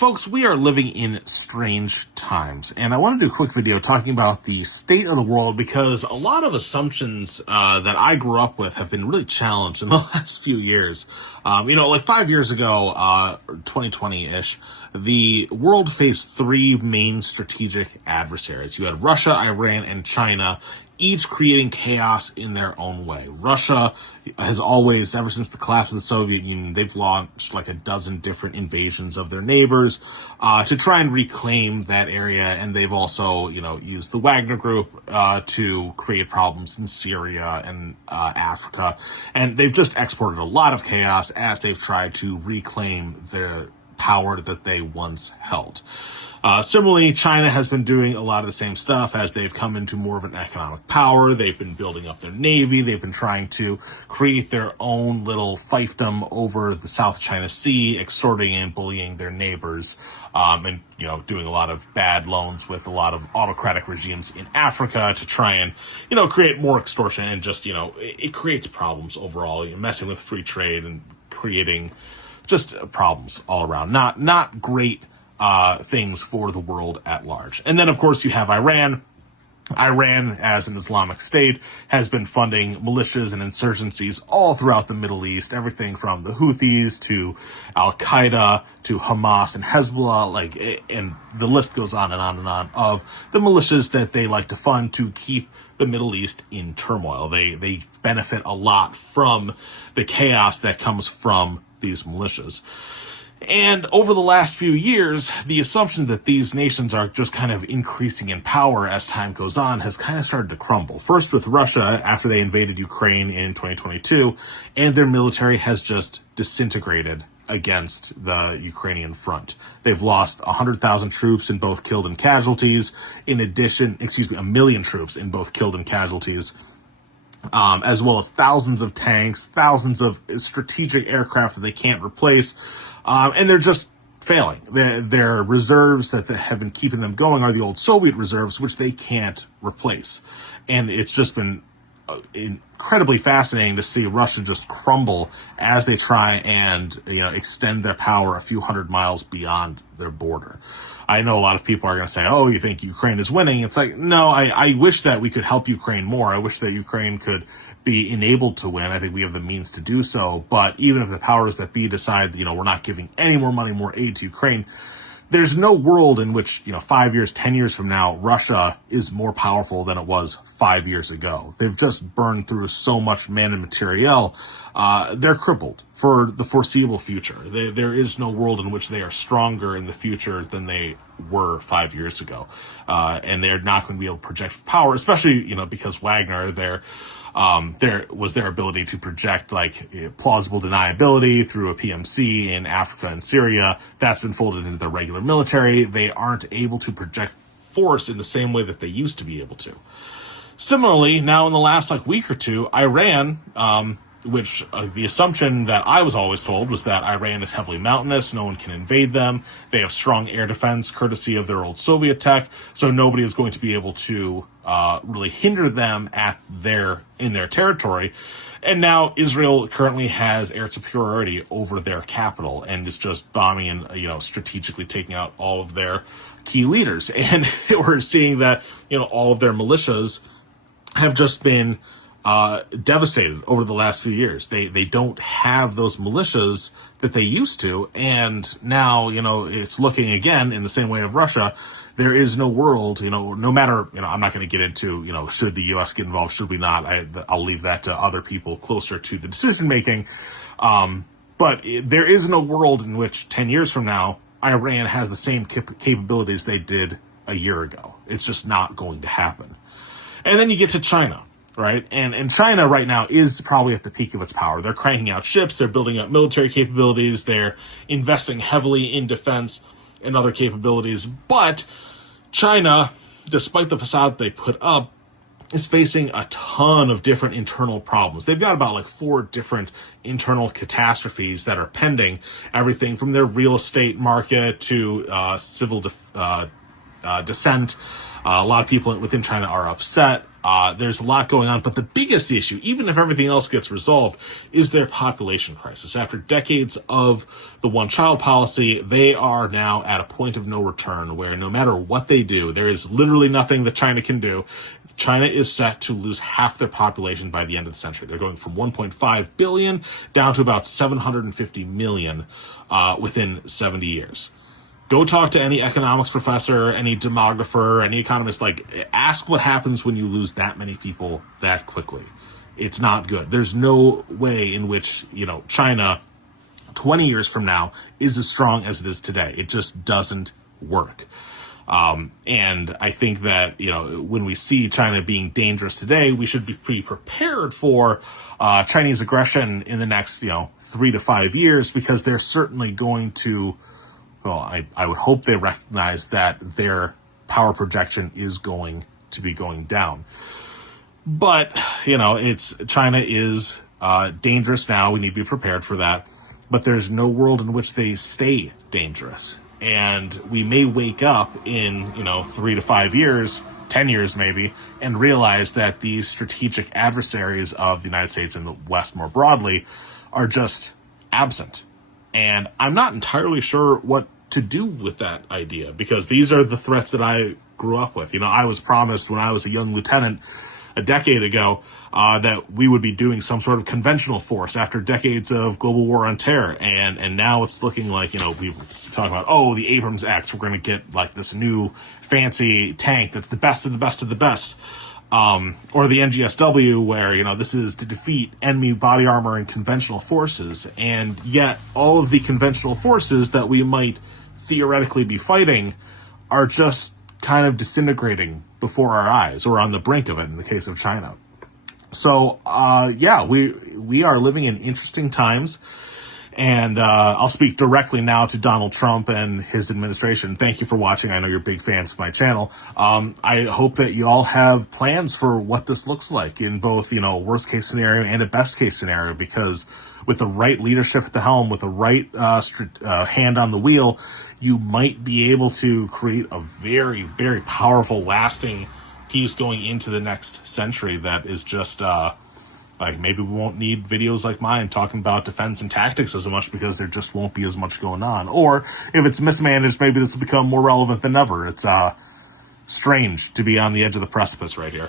Folks, we are living in strange times, and I want to do a quick video talking about the state of the world because a lot of assumptions that I grew up with have been really challenged in the last few years. Like 5 years ago, 2020-ish, the world faced three main strategic adversaries. You had Russia, Iran, and China, each creating chaos in their own way. Russia has always, ever since the collapse of the Soviet Union, they've launched like a dozen different invasions of their neighbors to try and reclaim that area. And they've also, used the Wagner Group to create problems in Syria and Africa. And they've just exported a lot of chaos as they've tried to reclaim their power that they once held. Similarly, China has been doing a lot of the same stuff as they've come into more of an economic power. They've been building up their navy. They've been trying to create their own little fiefdom over the South China Sea, extorting and bullying their neighbors, and doing a lot of bad loans with a lot of autocratic regimes in Africa to try and, create more extortion and just, it creates problems overall. You're messing with free trade and creating just problems all around. Not great things for the world at large. And then, of course, you have Iran. Iran, as an Islamic State, has been funding militias and insurgencies all throughout the Middle East, everything from the Houthis to Al-Qaeda to Hamas and Hezbollah, and the list goes on and on and on of the militias that they like to fund to keep the Middle East in turmoil. They benefit a lot from the chaos that comes from these militias. And over the last few years, the assumption that these nations are just kind of increasing in power as time goes on has kind of started to crumble. First with Russia after they invaded Ukraine in 2022, and their military has just disintegrated against the Ukrainian front. They've lost 100,000 troops in both killed and casualties. In addition, 1 million troops in both killed and casualties. As well as thousands of tanks, thousands of strategic aircraft that they can't replace. And they're just failing. Their reserves that have been keeping them going are the old Soviet reserves, which they can't replace. And it's just been incredibly fascinating to see Russia just crumble as they try and extend their power a few hundred miles beyond their border. I know a lot of people are going to say, oh, you think Ukraine is winning? It's like, no, I wish that we could help Ukraine more. I wish that Ukraine could be enabled to win. I think we have the means to do so. But even if the powers that be decide, we're not giving any more money, more aid to Ukraine, there's no world in which, 5 years, 10 years from now, Russia is more powerful than it was 5 years ago. They've just burned through so much man and materiel. They're crippled for the foreseeable future. There is no world in which they are stronger in the future than they were 5 years ago. And they're not going to be able to project power, especially, because Wagner, there was their ability to project plausible deniability through a PMC in Africa and Syria. That's been folded into their regular military. They aren't able to project force in the same way that they used to be able to. Similarly, now in the last week or two, Iran, which the assumption that I was always told was that Iran is heavily mountainous, no one can invade them, they have strong air defense courtesy of their old Soviet tech, so nobody is going to be able to really hinder them in their territory. And now Israel currently has air superiority over their capital and is just bombing and strategically taking out all of their key leaders. And we're seeing that all of their militias have just been devastated over the last few years. They don't have those militias that they used to, and now it's looking again in the same way of Russia. There is no world, no matter, I'm not going to get into, should the U.S. get involved, should we not? I'll leave that to other people closer to the decision making. But there is no world in which 10 years from now, Iran has the same capabilities they did a year ago. It's just not going to happen. And then you get to China. Right. And China right now is probably at the peak of its power. They're cranking out ships. They're building up military capabilities. They're investing heavily in defense and other capabilities. But China, despite the facade they put up, is facing a ton of different internal problems. They've got about 4 different internal catastrophes that are pending. Everything from their real estate market to civil dissent. A lot of people within China are upset. There's a lot going on, but the biggest issue, even if everything else gets resolved, is their population crisis. After decades of the one-child policy, they are now at a point of no return where no matter what they do, there is literally nothing that China can do. China is set to lose half their population by the end of the century. They're going from 1.5 billion down to about 750 million within 70 years. Go talk to any economics professor, any demographer, any economist, ask what happens when you lose that many people that quickly. It's not good. There's no way in which, China 20 years from now is as strong as it is today. It just doesn't work. And I think that, when we see China being dangerous today, we should be pretty prepared for Chinese aggression in the next, 3 to 5 years, because they're certainly going to, I would hope they recognize that their power projection is going to be going down. But, China is dangerous now. We need to be prepared for that. But there's no world in which they stay dangerous. And we may wake up in, 3 to 5 years, 10 years maybe, and realize that these strategic adversaries of the United States and the West more broadly are just absent. And I'm not entirely sure what to do with that idea, because these are the threats that I grew up with. I was promised when I was a young lieutenant a decade ago that we would be doing some sort of conventional force after decades of global war on terror. And now it's looking like, we talk about, the Abrams X, we're going to get this new fancy tank that's the best of the best of the best. Or the NGSW, where, this is to defeat enemy body armor and conventional forces. And yet all of the conventional forces that we might theoretically be fighting are just kind of disintegrating before our eyes, or on the brink of it in the case of China. So, we are living in interesting times. And I'll speak directly now to Donald Trump and his administration. Thank you for watching. I know you're big fans of my channel. I hope that you all have plans for what this looks like in both, worst case scenario and a best case scenario, because with the right leadership at the helm, with the right hand on the wheel, you might be able to create a very, very powerful, lasting peace going into the next century that is just... maybe we won't need videos like mine talking about defense and tactics as much, because there just won't be as much going on. Or if it's mismanaged, maybe this will become more relevant than ever. It's strange to be on the edge of the precipice right here.